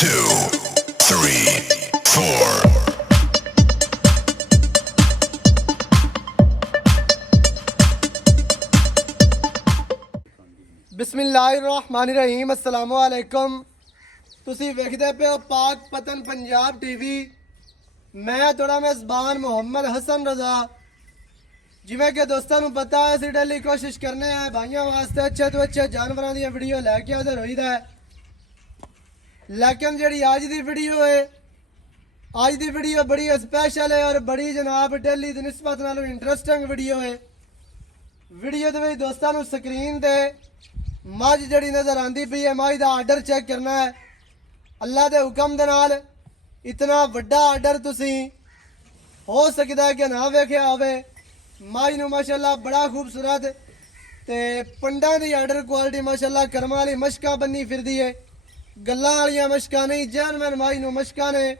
2, 3, 4. बिस्मिल्लाहिर्रहमानिर्रहीम अस्सलाम वालेकुम। ਤੁਸੀਂ ਵੇਖਦੇ ਪਿਓ ਪਾਕ ਪਤਨ ਪੰਜਾਬ ਟੀਵੀ। ਮੈਂ ਤੁਹਾਡਾ ਮੇਜ਼ਬਾਨ ਮੁਹੰਮਦ ਹਸਨ ਰਜ਼ਾ। ਜਿਵੇਂ ਕਿ ਦੋਸਤਾਂ ਨੂੰ ਪਤਾ ਹੈ ਅਸੀਂ ਡੇਲੀ ਕੋਸ਼ਿਸ਼ ਕਰਨੇ ਆ ਭਾਈਆਂ ਵਾਸਤੇ ਅੱਛੇ ਤੋਂ ਅੱਛੇ ਜਾਨਵਰਾਂ ਦੀਆਂ ਵੀਡੀਓ ਲੈ ਕੇ ਆਉਂਦੇ ਰਹੀਦਾ ਹੈ। ਲੇਕਿਨ ਜਿਹੜੀ ਅੱਜ ਦੀ ਵੀਡੀਓ ਹੈ, ਅੱਜ ਦੀ ਵੀਡੀਓ ਬੜੀ ਸਪੈਸ਼ਲ ਹੈ ਔਰ ਬੜੀ ਜਨਾਬ ਡੇਲੀ ਦੀ ਨਿਸਬਤ ਨਾਲੋਂ ਇੰਟਰਸਟਿੰਗ ਵੀਡੀਓ ਹੈ। ਵੀਡੀਓ ਦੇ ਵਿੱਚ ਦੋਸਤਾਂ ਨੂੰ ਸਕਰੀਨ ਤੇ ਮੱਝ ਜਿਹੜੀ ਨਜ਼ਰ ਆਂਦੀ ਪਈ ਹੈ, ਮੱਝ ਦਾ ਆਰਡਰ ਚੈੱਕ ਕਰਨਾ ਹੈ। ਅੱਲਾ ਦੇ ਹੁਕਮ ਦੇ ਨਾਲ ਇਤਨਾ ਵੱਡਾ ਆਰਡਰ ਤੁਸੀਂ ਹੋ ਸਕਦਾ ਹੈ ਕਿ ਨਾ ਵੇਖਿਆ ਹੋਵੇ। ਮੱਝ ਨੂੰ ਮਾਸ਼ਾਅੱਲਾ ਬੜਾ ਖੂਬਸੂਰਤ ਤੇ ਪੰਡਾਂ ਦੀ ਆਰਡਰ ਕੁਆਲਿਟੀ ਮਾਸ਼ਾਅੱਲਾ ਕਰਮਾਂ ਵਾਲੀ ਮਸ਼ਕਾਂ ਬੰਨੀ ਫਿਰਦੀ ਹੈ। ਗੱਲਾਂ ਵਾਲੀਆਂ ਮਸ਼ਕਾਂ ਨਹੀਂ, ਜੈਨੂਇਨ ਮੱਝ ਨੂੰ ਮਸ਼ਕਾਂ ਨੇ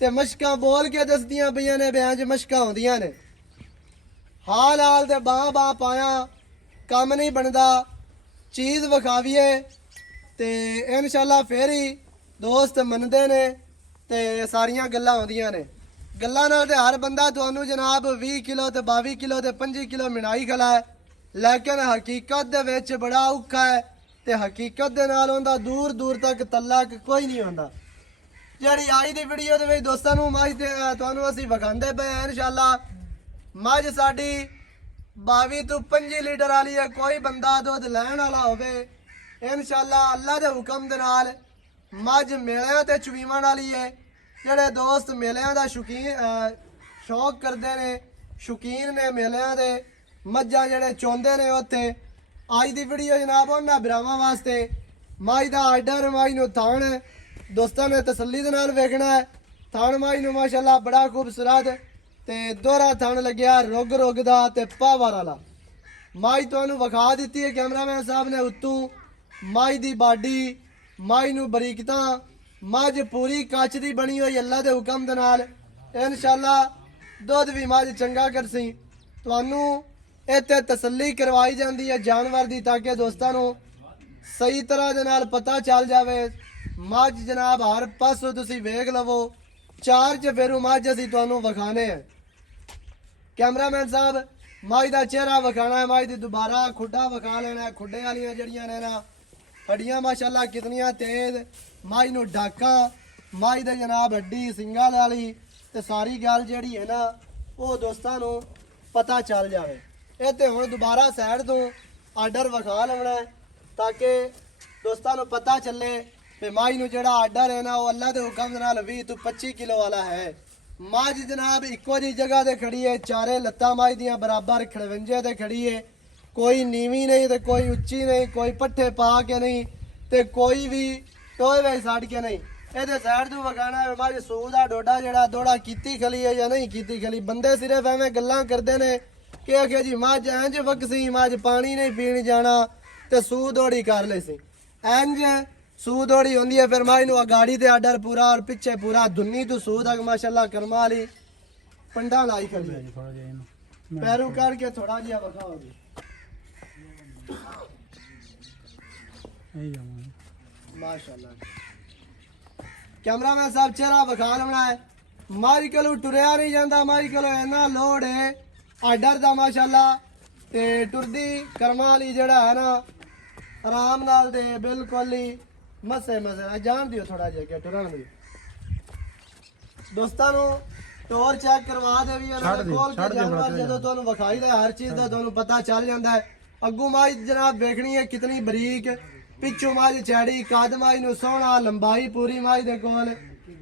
ਤੇ ਮਸ਼ਕਾਂ ਬੋਲ ਕੇ ਦੱਸਦੀਆਂ ਪਈਆਂ ਨੇ ਬਿਆਨ 'ਚ ਮਸ਼ਕਾਂ ਆਉਂਦੀਆਂ ਨੇ। ਹਾਲ ਹਾਲ ਤੇ ਬਾਹ ਪਾਇਆ ਕੰਮ ਨਹੀਂ ਬਣਦਾ, ਚੀਜ਼ ਵਿਖਾਵੀਏ ਤੇ ਇਨਸ਼ਾਅੱਲਾ ਫੇਰ ਹੀ ਦੋਸਤ ਮੰਨਦੇ ਨੇ ਤੇ ਸਾਰੀਆਂ ਗੱਲਾਂ ਆਉਂਦੀਆਂ ਨੇ। ਗੱਲਾਂ ਨਾਲ ਤੇ ਹਰ ਬੰਦਾ ਤੁਹਾਨੂੰ ਜਨਾਬ 20 ਕਿਲੋ ਤੇ 22 ਕਿਲੋ ਤੇ 25 ਕਿਲੋ ਮਿਣਾਈ ਖਲਾ ਹੈ, ਲੇਕਿਨ ਹਕੀਕਤ ਦੇ ਵਿੱਚ ਬੜਾ ਔਖਾ ਹੈ ਤੇ ਹਕੀਕਤ ਦੇ ਨਾਲ ਉਹਦਾ ਦੂਰ ਦੂਰ ਤੱਕ ਤਲਕ ਕੋਈ ਨਹੀਂ ਹੁੰਦਾ। ਜਿਹੜੀ ਅੱਜ ਦੀ ਵੀਡੀਓ ਦੇ ਵਿੱਚ ਦੋਸਤਾਂ ਨੂੰ ਮੱਝ ਤੇ ਤੁਹਾਨੂੰ ਅਸੀਂ ਵਿਖਾਉਂਦੇ ਪਏ ਹਾਂ ਇਨਸ਼ਾਅੱਲਾ। ਮੱਝ ਸਾਡੀ 22 ਤੋਂ 25 ਲੀਟਰ ਵਾਲੀ ਹੈ। ਕੋਈ ਬੰਦਾ ਦੁੱਧ ਲੈਣ ਵਾਲਾ ਹੋਵੇ ਇਨਸ਼ਾਅੱਲਾ ਅੱਲਾ ਦੇ ਹੁਕਮ ਦੇ ਨਾਲ ਮੱਝ ਮੇਲਿਆਂ ਤੇ ਚੁਵੀਵਣ ਵਾਲੀ ਹੈ। ਜਿਹੜੇ ਦੋਸਤ ਮੇਲਿਆਂ ਦਾ ਸ਼ੌਕ ਕਰਦੇ ਨੇ, ਸ਼ੌਕੀਨ ਨੇ ਮੇਲਿਆਂ ਦੇ, ਮੱਝਾਂ ਜਿਹੜੇ ਚਾਹੁੰਦੇ ਨੇ ਉੱਥੇ, ਅੱਜ ਦੀ ਵੀਡੀਓ ਜਨਾਬ ਉਹਨਾਂ ਭਰਾਵਾਂ ਵਾਸਤੇ। ਮੱਝ ਦਾ ਆਰਡਰ, ਮੱਝ ਨੂੰ ਥਣ ਦੋਸਤਾਂ ਨੇ ਤਸੱਲੀ ਦੇ ਨਾਲ ਵੇਖਣਾ ਹੈ। ਥਣ ਮੱਝ ਨੂੰ ਮਾਸ਼ਾਅੱਲਾ ਬੜਾ ਖੂਬਸੂਰਤ ਤੇ ਦੋਹਰਾ ਥਣ ਲੱਗਿਆ ਰੁੱਗ ਦਾ ਤੇ ਪਾਵਰ ਵਾਲਾ। ਮੱਝ ਤੁਹਾਨੂੰ ਵਿਖਾ ਦਿੱਤੀ ਹੈ ਕੈਮਰਾਮੈਨ ਸਾਹਿਬ ਨੇ ਉੱਤੋਂ। ਮੱਝ ਦੀ ਬਾਡੀ, ਮੱਝ ਨੂੰ ਬਰੀਕਤਾਂ, ਮੱਝ ਪੂਰੀ ਕੱਚ ਦੀ ਬਣੀ ਹੋਈ ਅੱਲਾ ਦੇ ਹੁਕਮ ਦੇ ਨਾਲ। ਇਨਸ਼ਾਅੱਲਾ ਦੁੱਧ ਵੀ ਮੱਝ ਚੰਗਾ ਕਰਸੀ। ਤੁਹਾਨੂੰ ਇੱਥੇ ਤਸੱਲੀ ਕਰਵਾਈ ਜਾਂਦੀ ਹੈ ਜਾਨਵਰ ਦੀ ਤਾਂ ਕਿ ਦੋਸਤਾਂ ਨੂੰ ਸਹੀ ਤਰ੍ਹਾਂ ਦੇ ਨਾਲ ਪਤਾ ਚੱਲ ਜਾਵੇ। ਮੱਝ ਜਨਾਬ ਹਰ ਪਾਸੋਂ ਤੁਸੀਂ ਵੇਖ ਲਵੋ। ਚਾਰ ਚਫੇਰੂ ਮੱਝ ਅਸੀਂ ਤੁਹਾਨੂੰ ਵਿਖਾਣੇ ਹੈ। ਕੈਮਰਾਮੈਨ ਸਾਹਿਬ ਮੱਝ ਦਾ ਚਿਹਰਾ ਵਿਖਾਣਾ ਹੈ, ਮੱਝ ਦੀ ਦੁਬਾਰਾ ਖੁੱਡਾ ਵਿਖਾ ਲੈਣਾ ਹੈ। ਖੁੱਡੇ ਵਾਲੀਆਂ ਜਿਹੜੀਆਂ ਨੇ ਨਾ ਹੱਡੀਆਂ ਮਾਸ਼ਾਅੱਲਾ ਕਿਤਨੀਆਂ ਤੇਜ਼, ਮੱਝ ਨੂੰ ਡਾਕਾਂ, ਮੱਝ ਦੇ ਜਨਾਬ ਹੱਡੀ ਸਿੰਗਾਂ ਵਾਲੀ ਤੇ ਸਾਰੀ ਗੱਲ ਜਿਹੜੀ ਹੈ ਨਾ ਉਹ ਦੋਸਤਾਂ ਨੂੰ ਪਤਾ ਚੱਲ ਜਾਵੇ। ਇਹ ਤੇ ਹੁਣ ਦੁਬਾਰਾ ਸਾਈਡ ਤੋਂ ਆਰਡਰ ਵਿਖਾ ਲੈਣਾ ਹੈ ਤਾਂ ਕਿ ਦੋਸਤਾਂ ਨੂੰ ਪਤਾ ਚੱਲੇ ਤੇ ਮੱਝ ਨੂੰ ਜਿਹੜਾ ਆਰਡਰ ਹੈ ਨਾ ਉਹ ਅੱਲਾ ਦੇ ਹੁਕਮ ਦੇ ਨਾਲ 20 ਤੋਂ 25 ਕਿਲੋ ਵਾਲਾ ਹੈ। ਮੱਝ ਜਨਾਬ ਇੱਕੋ ਜਿਹੀ ਜਗ੍ਹਾ ਤੇ ਖੜੀ ਹੈ, ਚਾਰੇ ਲੱਤਾਂ ਮੱਝ ਦੀਆਂ ਬਰਾਬਰ ਖੜਵੰਜੇ ਤੇ ਖੜੀ ਹੈ। ਕੋਈ ਨੀਵੀਂ ਨਹੀਂ ਤੇ ਕੋਈ ਉੱਚੀ ਨਹੀਂ, ਕੋਈ ਪੱਠੇ ਪਾ ਕੇ ਨਹੀਂ ਤੇ ਕੋਈ ਵੀ ਟੋਏ ਵਿੱਚ ਛੱਡ ਕੇ ਨਹੀਂ। ਇਹਦੇ ਸਾਈਡ ਤੋਂ ਵਗਾਣਾ ਹੈ ਮੱਝ ਸੂਹ ਦਾ ਡੋਡਾ ਜਿਹੜਾ ਦੋੜਾ ਕੀਤੀ ਖਲੀ ਹੈ ਜਾਂ ਨਹੀਂ ਕੀਤੀ ਖਲੀ। ਬੰਦੇ ਸਿਰਫ ਐਵੇਂ ਗੱਲਾਂ ਕਰਦੇ ਨੇ ਕਿ ਆਖਿਆ ਜੀ ਮੱਝ ਇੰਜ ਵਕਸੀ, ਮੱਝ ਪਾਣੀ ਨਹੀਂ ਪੀਣ ਜਾਣਾ ਤੇ ਸੂਹ ਦੌੜੀ ਕਰ ਲਈ ਸੀ। ਇੰਜ ਸੂਹ ਦੌੜੀ ਹੁੰਦੀ ਹੈ ਫਿਰ ਮੱਝ ਨੂੰ ਅਗਾੜੀ ਤੇ ਆਰਡਰ ਪੂਰਾ ਔਰ ਪਿੱਛੇ ਪੂਰਾ ਦੁੰਨੀ ਤੋਂ ਸੂਹ ਤੱਕ ਮਾਸ਼ਾਅੱਲਾ ਕਰਮਾਂ ਵਾਲੀ ਪੰਡਾ ਲਾਈ ਖੜੀ ਹੈ। ਪੈਰੂ ਕਰਕੇ ਥੋੜਾ ਜਿਹਾ ਵਖਾਓ ਜੀ ਮਾਸ਼ਾਅੱਲਾ। ਕੈਮਰਾਮੈਨ ਸਾਹਿਬ ਚਿਹਰਾ ਵਿਖਾ ਲੈਣਾ ਹੈ। ਮੱਝ ਕੋਲੋਂ ਟੁਰਿਆ ਨਹੀਂ ਜਾਂਦਾ, ਮੱਝ ਕੋਲੋਂ ਇੰਨਾ ਲੋਡ ਹੈ ਆਰਡਰ ਦਾ ਮਾਸ਼ਾਅੱਲਾ ਤੇ ਟੁਰਦੀ ਕਰਮਾਂ ਵਾਲੀ ਜਿਹੜਾ ਹੈ ਨਾ ਆਰਾਮ ਨਾਲ ਦੇ ਬਿਲਕੁਲ ਹੀ ਮਸੇ ਜਾਣ ਦਿਓ ਥੋੜਾ ਜਿਹਾ ਕਿ ਟੁਰਨ ਦੀ। ਦੋਸਤਾਂ ਨੂੰ ਟੋਰ ਚੈੱਕ ਕਰਵਾ ਦੇ ਵੀ ਖੋਲ ਕੇ ਜਾਨਵਰ ਜਦੋਂ ਤੁਹਾਨੂੰ ਵਿਖਾਈ ਦਾ ਹਰ ਚੀਜ਼ ਦਾ ਤੁਹਾਨੂੰ ਪਤਾ ਚੱਲ ਜਾਂਦਾ ਹੈ। ਅੱਗੂ ਮੱਝ ਜਨਾਬ ਵੇਖਣੀ ਹੈ ਕਿਤਨੀ ਬਰੀਕ, ਪਿੱਛੋਂ ਮੱਝ ਚੈੜੀ, ਕੱਦ ਮੱਝ ਨੂੰ ਸੋਹਣਾ, ਲੰਬਾਈ ਪੂਰੀ ਮੱਝ ਦੇ ਕੋਲ।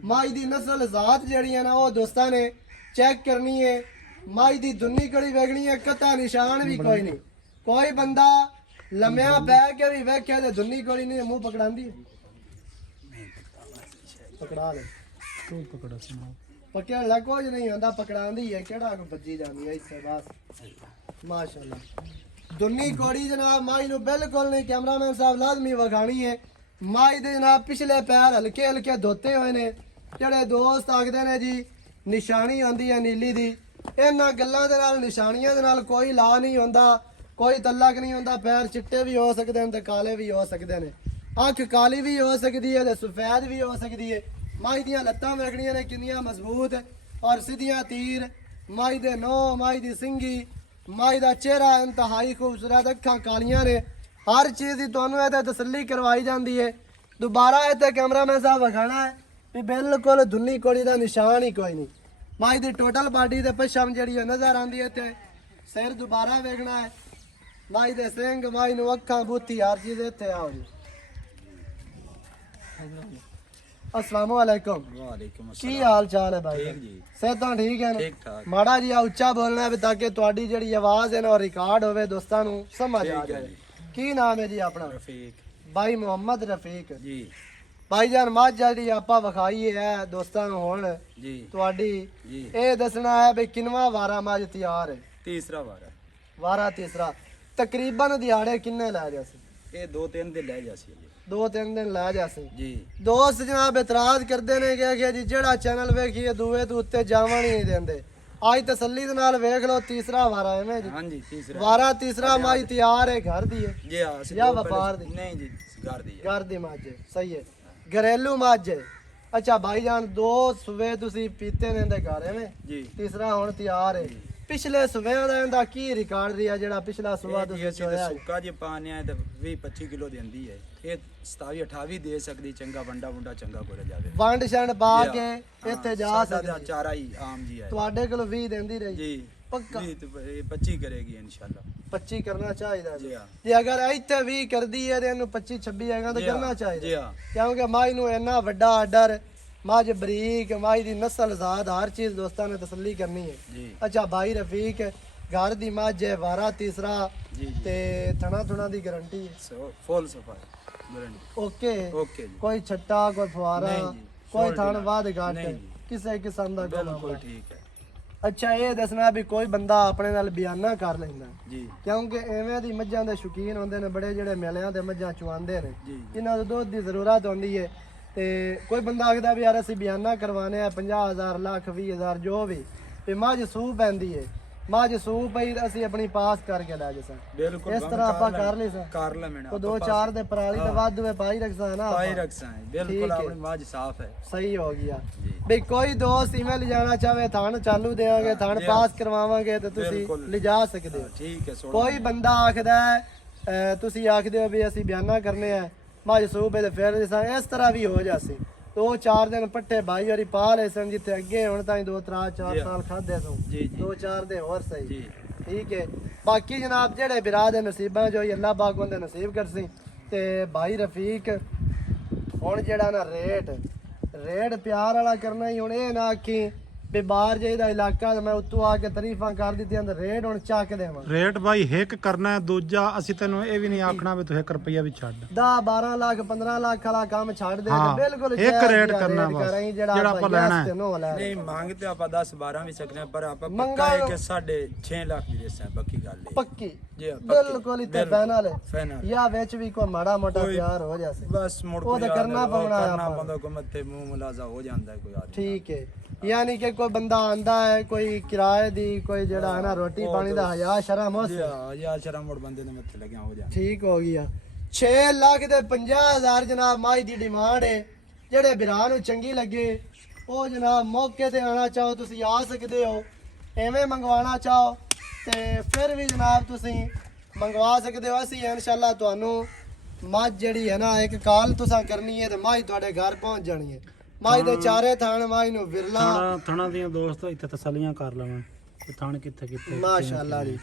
ਮੱਝ ਦੀ ਨਸਲ ਜ਼ਾਤ ਜਿਹੜੀ ਹੈ ਨਾ ਉਹ ਦੋਸਤਾਂ ਨੇ ਚੈੱਕ ਕਰਨੀ ਹੈ। ਮੱਝ ਦੀ ਦੁੰਨੀ ਕੜੀ ਵੇਖਣੀ ਹੈ, ਕਤਾ ਨਿਸ਼ਾਨ ਵੀ ਕੋਈ ਨਹੀਂ। ਕੋਈ ਬੰਦਾ ਲੰਮਿਆਂ ਪੈ ਕੇ ਵੀ ਵੇਖਿਆ ਤੇ ਦੁੰਨੀ ਕੋਲੀ ਨਹੀਂ ਮੂੰਹ ਪਕੜਾਂਦੀ ਪਕੜਾ ਲੈ ਤੂੰ ਪਕੜਾ ਸੁਣਾ ਪਕੜ ਲਾ ਕੁਝ ਨਹੀਂ ਹੁੰਦਾ, ਪਕੜਾਂਦੀ ਹੈ ਕਿਹੜਾ ਕੋ ਵੱਜੀ ਜਾਂਦੀ ਹੈ ਇੱਥੇ ਬਸ ਮਾਸ਼ਾਅੱਲਾ। ਦੁੰਨੀ ਕੋੜੀ ਜਨਾਬ ਮੱਝ ਨੂੰ ਬਿਲਕੁਲ ਨਹੀਂ। ਕੈਮਰਾਮੈਨ ਸਾਹਿਬ ਲਾਜ਼ਮੀ ਵਿਖਾਣੀ ਹੈ। ਮੱਝ ਦੇ ਜਨਾਬ ਪਿਛਲੇ ਪੈਰ ਹਲਕੇ ਹਲਕੇ ਧੋਤੇ ਹੋਏ ਨੇ। ਜਿਹੜੇ ਦੋਸਤ ਆਖਦੇ ਨੇ ਜੀ ਨਿਸ਼ਾਨੀ ਆਉਂਦੀ ਹੈ ਨੀਲੀ ਦੀ, ਇਹਨਾਂ ਗੱਲਾਂ ਦੇ ਨਾਲ ਨਿਸ਼ਾਨੀਆਂ ਦੇ ਨਾਲ ਕੋਈ ਲਾ ਨਹੀਂ ਹੁੰਦਾ, ਕੋਈ ਤਲਕ ਨਹੀਂ ਹੁੰਦਾ। ਪੈਰ ਚਿੱਟੇ ਵੀ ਹੋ ਸਕਦੇ ਨੇ ਤੇ ਕਾਲੇ ਵੀ ਹੋ ਸਕਦੇ ਨੇ। ਅੱਖ ਕਾਲੀ ਵੀ ਹੋ ਸਕਦੀ ਹੈ ਤੇ ਸਫੈਦ ਵੀ ਹੋ ਸਕਦੀ ਹੈ। ਮਾਈ ਦੀਆਂ ਲੱਤਾਂ ਵੇਖਣੀਆਂ ਨੇ ਕਿੰਨੀਆਂ ਮਜ਼ਬੂਤ ਔਰ ਸਿੱਧੀਆਂ ਤੀਰ, ਮਾਈ ਦੇ ਨੌ, ਮਾਈ ਦੀ ਸਿੰਗੀ, ਮਾਈ ਦਾ ਚਿਹਰਾ ਇੰਤਹਾਈ ਖੂਬਸੂਰਤ, ਅੱਖਾਂ ਕਾਲੀਆਂ ਨੇ। ਹਰ ਚੀਜ਼ ਦੀ ਤੁਹਾਨੂੰ ਇਹ ਤਸੱਲੀ ਕਰਵਾਈ ਜਾਂਦੀ ਹੈ। ਦੁਬਾਰਾ ਇੱਥੇ ਕੈਮਰਾਮੈਨ ਸਾਹਿਬ ਵਿਖਾਣਾ ਹੈ ਵੀ ਬਿਲਕੁਲ ਧੁੰਨੀ ਕੋੜੀ ਦਾ ਨਿਸ਼ਾਨ ਹੀ ਕੋਈ ਨਹੀਂ। ਮਾਈ ਦੀ ਟੋਟਲ ਬਾਡੀ ਤੇ ਪਛਮ ਜਿਹੜੀ ਉਹ ਨਜ਼ਰ ਆਉਂਦੀ ਹੈ ਤੇ ਸਿਰ ਦੁਬਾਰਾ ਵੇਖਣਾ ਹੈ। ਮਾਈ ਦੇ ਸਿੰਘ, ਮਾਈ ਨੂੰ ਅੱਖਾਂ, ਬੂਥੀ, ਹਰ ਚੀਜ਼ ਇੱਥੇ ਆਓ ਜੀ। अस्सलामु अलैकुम। वालेकुम की अस्सलाम। हाल चाल है भाई? ठीक जी। सेहतां ठीक है ना? ठीक ठाक। माड़ा जी ਉੱਚਾ ਬੋਲਣਾ ਹੈ ਤਾਕਿ ਤੁਹਾਡੀ ਜਿਹੜੀ ਆਵਾਜ਼ ਹੈ ਨਾ ਉਹ ਰਿਕਾਰਡ ਹੋਵੇ, ਦੋਸਤਾਂ ਨੂੰ ਸਮਝ ਆ ठीक है ਜਾਏ। जी। ਕੀ ਨਾਮ ਹੈ ਜੀ ਆਪਣਾ? रफीक ਭਾਈ ਮੁਹੰਮਦ ਰਫੀਕ। जी ਭਾਈ ਜਾਨ ਮੱਝ ਜਿਹੜੀ ਆਪਾਂ ਵਿਖਾਈ ਹੈ ਦੋਸਤਾਂ ਨੂੰ ਹੁਣ जी ਤੁਹਾਡੀ ਜੀ। ਇਹ ਦੱਸਣਾ ਹੈ ਵੀ ਕਿੰਨਵਾ ਵਾਰਾ ਮੱਝ ਤਿਆਰ ਹੈ? तीसरा वार है। ਵਾਰਾ ਤੀਸਰਾ। ਤਕਰੀਬਨ ਦਿਹਾੜੇ ਕਿੰਨੇ ਲੈ ਜਾ ਸੀ? ये 2-3 दिन ले जासी है जी। 2-3 ਦਿਨ ਲੈ ਜਾ ਸੀ। जी ਦੋਸਤ ਜਨਾਬ ਇਤਰਾਜ਼ ਕਰਦੇ ਨੇ ਕਿ ਜੀ ਜਿਹੜਾ ਚੈਨਲ ਵੇਖੀਏ ਦੂਏ ਤੋਂ ਉੱਤੇ ਜਾਵਣ ਹੀ ਨਹੀਂ ਦਿੰਦੇ। ਅੱਜ ਤਸੱਲੀ ਦੇ ਨਾਲ ਵੇਖ ਲਓ, ਤੀਸਰਾ ਵਾਰਾ ਹੈ ਨਾ ਜੀ। हाँ जी तीसरा। ਵਾਰਾ ਤੀਸਰਾ ਮਾਈ ਤਿਆਰ ਹੈ, ਘਰ ਦੀ ਹੈ जी हाँ या व्यापार दी? नहीं जी घर दी है। ਘਰ ਦੀ ਮੱਝ ਹੈ, ਸਹੀ ਹੈ, ਘਰੇਲੂ ਮੱਝ ਹੈ। ਅੱਛਾ ਭਾਈ ਜਾਨ, ਦੋ ਸੂਵੇ ਤੁਸੀਂ ਪੀਤੇ ਨੇ ਦੇ ਘਰ ਐਵੇਂ, जी ਤੀਸਰਾ ਹੁਣ ਤਿਆਰ ਹੈ। ਪਿਛਲੇ ਸੂਵਿਆਂ ਦਾ ਇਹਦਾ ਕੀ ਰਿਕਾਰਡ ਰਿਹਾ ਜਿਹੜਾ ਪਿਛਲਾ ਸੂਆ ये ਤੁਸੀਂ जी ਚੋਇਆ? सुक्का जी पाने है तो 20-25 किलो देंदी है। ये 27-28 दे सकदी, चंगा बंडा बुंडा चंगा करे जावे। ਵੰਡ ਛੰਡ ਪਾ जी ਕੇ हाँ। ਇੱਥੇ हाँ, ਜਾ सादा ਸਕਦੇ दा चारा ही आम जी है। ਤੁਹਾਡੇ ਕੋਲ 20 ਦਿੰਦੀ ਰਹੀ? जी पक्का? 25 करेगी इंशाल्लाह। 25 ਕਰਨਾ ਚਾਹੀਦਾ जी ਜੀ। हाँ ਜੇ ਅਗਰ ਇੱਥੇ 20 ਕਰਦੀ ਹੈ ਤੇ ਇਹਨੂੰ 25-26 ਹੈਗਾ ਤਾਂ जी हाँ, ਕਰਨਾ जी ਚਾਹੀਦਾ, हाँ ਕਿਉਂਕਿ ਮਾਈ ਨੂੰ ਇੰਨਾ ਵੱਡਾ ਆਰਡਰ, ਮੱਝ ਬਰੀਕ, ਮਾਈ ਦੀ ਨਸਲ ਜ਼ਾਦ, ਹਰ ਚੀਜ਼ ਦੋਸਤਾਂ ਨੇ ਤਸੱਲੀ ਕਰਨੀ ਹੈ। जी ਅੱਛਾ ਭਾਈ ਰਫੀਕ, ਘਰ ਦੀ ਮੱਝ ਹੈ, ਵਾਰਾ ਤੀਸਰਾ जी जी। ਤੇ ਥਣਾ ਦੀ ਗਾਰੰਟੀ ਹੈ? सो फुल सफाई गारंटी। ਓਕੇ। ओके जी। ਕੋਈ ਛੱਟਾ, ਕੋਈ ਫੁਆਰਾ, ਨਹੀਂ ਜੀ, ਕੋਈ fault ਥਣ ਨਹੀਂ। ਵਾਦ ਘੱਟ, ਨਹੀਂ ਜੀ। ਕਿਸੇ ਕਿਸਮ ਦਾ ਕੋਈ बिल्कुल ਮਾਮਲਾ? ठीक है। ਅੱਛਾ ਇਹ ਦੱਸਣਾ ਵੀ ਕੋਈ ਬੰਦਾ ਆਪਣੇ ਨਾਲ ਬਿਆਨਾ ਕਰ ਲੈਂਦਾ, जी ਕਿਉਂਕਿ ਐਵੇਂ ਦੀ ਮੱਝਾਂ ਦੇ ਸ਼ੌਕੀਨ ਹੁੰਦੇ ਨੇ ਬੜੇ, ਜਿਹੜੇ ਮੇਲਿਆਂ ਤੇ ਮੱਝਾਂ ਚੁਆਉਂਦੇ ਨੇ, जी ਇਹਨਾਂ ਨੂੰ ਦੁੱਧ ਦੀ ਜ਼ਰੂਰਤ ਹੁੰਦੀ ਹੈ। ਤੇ ਕੋਈ ਬੰਦਾ ਆਖਦਾ ਵੀ ਯਾਰ ਅਸੀਂ ਬਿਆਨਾ ਕਰਵਾਣੇ ਆ 50,000 ਲੱਖ 20,000 ਜੋ ਵੀ, ਤੇ ਮੱਝ ਸੂ ਪੈਂਦੀ ਹੈ, ਮੱਝ ਸੂ ਪਈ ਅਸੀਂ ਆਪਣੀ ਪਾਸ ਕਰਕੇ ਲੈ ਜਾ बिल्कुल ਇਸ ਤਰ੍ਹਾਂ ਆਪਾਂ ਕਰ ਲਈ ਸਾਂ। कर ले मैंने ਕੋ 2-4 ਦੇ ਪਰਾਲੀ ਤੇ ਵੱਧ ਵੇ ਪਾਈ ਰੱਖਸਾਂ ਨਾ पाई ਆਪਾਂ। रखसा है। बिल्कुल ठीक है। अपनी माज साफ है। ਸਹੀ ਹੋ ਗਿਆ जी ਵੀ ਕੋਈ ਦੋਸਤ ਇਵੇਂ ਲਿਜਾਣਾ ਚਾਹਵੇ ਥਣ ਚਾਲੂ ਦੇਵਾਂਗੇ, ਥਣ ਜੀ। ਪਾਸ ਕਰਵਾਵਾਂਗੇ ਤੇ ਤੁਸੀਂ ਬਿਲਕੁਲ। ਲਿਜਾ ਸਕਦੇ ਹੋ। ठीक है। ਕੋਈ ਬੰਦਾ ਆਖਦਾ ਹੈ ਤੁਸੀਂ ਆਖਦੇ ਹੋ ਵੀ ਅਸੀਂ ਬਿਆਨਾ ਕਰਨੇ ਆ ਮੱਝ ਸੂਬੇ ਦੇ ਫਿਰ ਇਸ ਤਰ੍ਹਾਂ ਵੀ ਹੋ ਜਾਸੀ। 2-4 ਦਿਨ ਪੱਠੇ ਭਾਈ ਹੋਰੀ ਪਾ ਲਏ ਸਨ, ਜਿੱਥੇ ਅੱਗੇ ਹੁਣ ਤਾਈਂ 2-3-4 ਜੀ। ਸਾਲ ਖਾਦੇ ਸੋ, जी जी 2-4 ਦੇ ਹੋਰ ਸਹੀ। जी ਠੀਕ ਹੈ। ਬਾਕੀ ਜਨਾਬ ਜਿਹੜੇ ਬਿਰਾ ਦੇ ਨਸੀਬਾਂ ਜੋ ਅੱਲਾਹ ਪਾਕ ਉਹਦੇ ਨਸੀਬ ਕਰਸੀ। ਤੇ ਭਾਈ ਰਫੀਕ ਹੁਣ ਜਿਹੜਾ ਨਾ ਰੇਟ ਪਿਆਰ ਵਾਲਾ ਕਰਨਾ ਹੀ, ਹੁਣ ਇਹ ਨਾ ਆਖੀ ਵੀ ਬਾਹਰ ਜਾਈਦਾ ਇਲਾਕਾ ਤੇ ਮੈਂ ਉੱਤੋਂ ਆ ਕੇ ਤਾਰੀਫਾਂ ਕਰ ਦਿੱਤੀਆਂ ਤੇ ਰੇਟ ਹੁਣ ਚੱਕ ਦੇਵਾਂ। ਰੇਟ ਬਾਈ ਹਿੱਕ ਕਰਨਾ ਹੈ, ਦੂਜਾ ਅਸੀਂ ਤੈਨੂੰ ਇਹ ਵੀ ਨਹੀਂ ਆਖਣਾ ਵੀ ਤੂੰ 1 ਰੁਪਈਆ ਵੀ ਛੱਡ। 10-12 ਲੱਖ 15 ਲੱਖ ਵਾਲਾ ਕੰਮ ਛੱਡ ਦੇ ਹਾਂ, ਤੇ ਬਿਲਕੁਲ ਇੱਕ ਜਾਇਜ਼ ਰੇਟ ਜਿਹਾ ਕਰਨਾ ਰੇਟ ਬਸ, ਕਰਾਂਗੇ ਜਿਹੜਾ ਆਪਾਂ ਲੈਣਾ ਹੈ। नहीं मांगते आप 10-12 भी सकते हैं, पर आप मंगा पक्का है लो। कि 6.5 लाख भी दे सकते हैं। पक्की गल है ਪੱਕੀ जी हाँ, पक्की। ਬਿਲਕੁਲ ਇੱਥੇ बिल्कुल। ਫਾਈਨਲ ਹੈ फाइनल ਜਾਂ ਵਿੱਚ ਵੀ ਕੋਈ ਮਾੜਾ ਮੋਟਾ कोई- ਪਿਆਰ ਹੋ ਜਾਸੇ। बस मुड़ वो तो करना पवना है करना आपा। पौंदा को मत्थे मुंह मुलाजा हो जाता है कोई आदमी। ਠੀਕ ਹੈ, ਯਾਨੀ ਕਿ ਕੋਈ ਬੰਦਾ ਆਂਦਾ ਹੈ, ਕੋਈ ਕਿਰਾਏ ਦੀ, ਕੋਈ ਜਿਹੜਾ ਹੈ ਨਾ ਰੋਟੀ ਪਾਣੀ ਦਾ ਹਯਾ ਸ਼ਰਮ ਹੋ जी हाँ या शरा मुड़ बंदे ने मत्थे लगे हो जाता। ਠੀਕ ਹੋ ਗਿਆ। 6 ਲੱਖ ਤੇ 50,000 ਜਨਾਬ ਮਾਈ ਦੀ ਡਿਮਾਂਡ ਹੈ। ਜਿਹੜੇ ਬਿਰਾਂ ਨੂੰ ਚੰਗੀ ਲੱਗੇ ਉਹ ਜਨਾਬ ਮੌਕੇ ਤੇ ਆਣਾ ਚਾਹੋ ਤੁਸੀਂ ਆ ਸਕਦੇ ਹੋ, ਐਵੇਂ ਮੰਗਵਾਉਣਾ ਚਾਹੋ ਤੇ ਫਿਰ ਵੀ ਜਨਾਬ ਤੁਸੀਂ ਮੰਗਵਾ ਸਕਦੇ ਹੋ। ਅਸੀਂ ਇਨਸ਼ਾਅੱਲਾ ਤੁਹਾਨੂੰ ਮੱਝ ਜਿਹੜੀ ਹੈ ਨਾ ਇੱਕ ਕਾਲ ਤੁਸੀਂ ਕਰਨੀ ਹੈ ਤੇ ਮਾਈ ਤੁਹਾਡੇ ਘਰ ਪਹੁੰਚ ਜਾਣੀ ਹੈ। ਮਾਈ ਦੇ ਚਾਰੇ ਥਾਣ ਮਾਈ ਨੂੰ ਵਿਰਲਾ ਥਣਾ ਦੀਆਂ ਦੋਸਤ ਇੱਥੇ ਤਸੱਲੀਆਂ ਕਰ ਲਵਾਂ ਕਿ ਥਣ ਕਿੱਥੇ ਮਾਸ਼ਾਅੱਲਾ ਜੀ।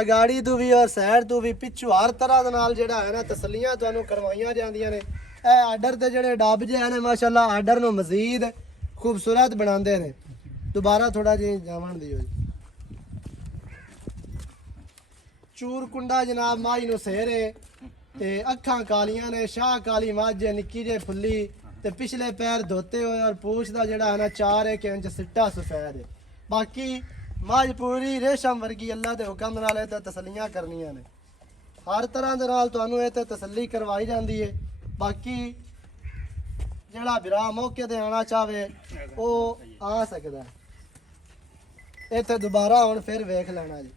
ਅਗਾੜੀ ਤੋਂ ਵੀ ਔਰ ਸਾਈਡ ਤੋਂ ਵੀ ਪਿੱਛੋਂ ਹਰ ਤਰ੍ਹਾਂ ਦੇ ਨਾਲ ਜਿਹੜਾ ਹੈ ਨਾ ਤਸੱਲੀਆਂ ਤੁਹਾਨੂੰ ਕਰਵਾਈਆਂ ਜਾਂਦੀਆਂ ਨੇ। ਇਹ ਆਰਡਰ ਤੇ ਜਿਹੜੇ ਡੱਬ ਜਿਹੇ ਨੇ ਮਾਸ਼ਾਅੱਲਾ ਆਰਡਰ ਨੂੰ ਮਜ਼ੀਦ ਖੂਬਸੂਰਤ ਬਣਾਉਂਦੇ ਨੇ। ਦੁਬਾਰਾ ਥੋੜਾ ਜਿਹਾ ਜਾਵਣ ਦਿਓ ਜੀ। ਚੂਰ ਕੁੰਡਾ ਜਨਾਬ ਮਾਈ ਨੂੰ ਸੇਰੇ ਤੇ ਅੱਖਾਂ ਕਾਲੀਆਂ ਨੇ, ਸ਼ਾਹ ਕਾਲੀ ਮੱਝ ਹੈ, ਨਿੱਕੀ ਜਿਹੀ ਫੁੱਲੀ ਤੇ ਪਿਛਲੇ ਪੈਰ ਧੋਤੇ ਹੋਏ ਔਰ ਪੂਛ ਦਾ ਜਿਹੜਾ ਹੈ ਨਾ 4 ਇੰਚ ਸਿੱਟਾ ਸਫੈਦ ਹੈ। ਬਾਕੀ ਮੱਝ ਪੂਰੀ ਰੇਸ਼ਮ ਵਰਗੀ, ਅੱਲਾ ਦੇ ਹੁਕਮ ਨਾਲ ਇਹ ਤੇ ਤਸੱਲੀਆਂ ਕਰਨੀਆਂ ਨੇ। ਹਰ ਤਰ੍ਹਾਂ ਦੇ ਨਾਲ ਤੁਹਾਨੂੰ ਇਹ ਤੇ ਤਸੱਲੀ ਕਰਵਾਈ ਜਾਂਦੀ ਹੈ। ਬਾਕੀ ਜਿਹੜਾ ਵਿਰਾ ਮੌਕੇ ਤੇ ਆਣਾ ਚਾਹਵੇ ਉਹ ਆ ਸਕਦਾ ਹੈ। ਇੱਥੇ ਦੁਬਾਰਾ ਹੁਣ ਫਿਰ ਵੇਖ ਲੈਣਾ ਜੀ।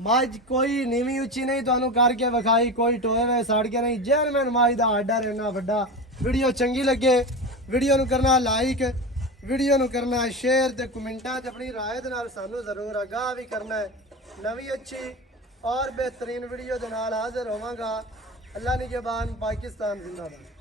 ਮੱਝ ਕੋਈ ਨੀਵੀਂ ਉੱਚੀ ਨਹੀਂ ਤੁਹਾਨੂੰ ਕਰਕੇ ਵਿਖਾਈ, ਕੋਈ ਟੋਏ ਵੇ ਸੜ ਕੇ ਨਹੀਂ, ਜੈਨੂਇਨ ਮੱਝ ਦਾ ਆਰਡਰ ਇੰਨਾ ਵੱਡਾ। ਵੀਡੀਓ ਚੰਗੀ ਲੱਗੇ ਵੀਡੀਓ ਨੂੰ ਕਰਨਾ ਲਾਈਕ, ਵੀਡੀਓ ਨੂੰ ਕਰਨਾ ਸ਼ੇਅਰ ਤੇ ਕਮੈਂਟਾਂ 'ਚ ਆਪਣੀ ਰਾਏ ਦੇ ਨਾਲ ਸਾਨੂੰ ਜ਼ਰੂਰ ਆਗਾਹ ਵੀ ਕਰਨਾ ਹੈ। ਨਵੀਂ ਅੱਛੀ ਔਰ बेहतरीन वीडियो के नाल हाजिर होवांगा। अल्लाह निगहबान, पाकिस्तान जिंदाबाद।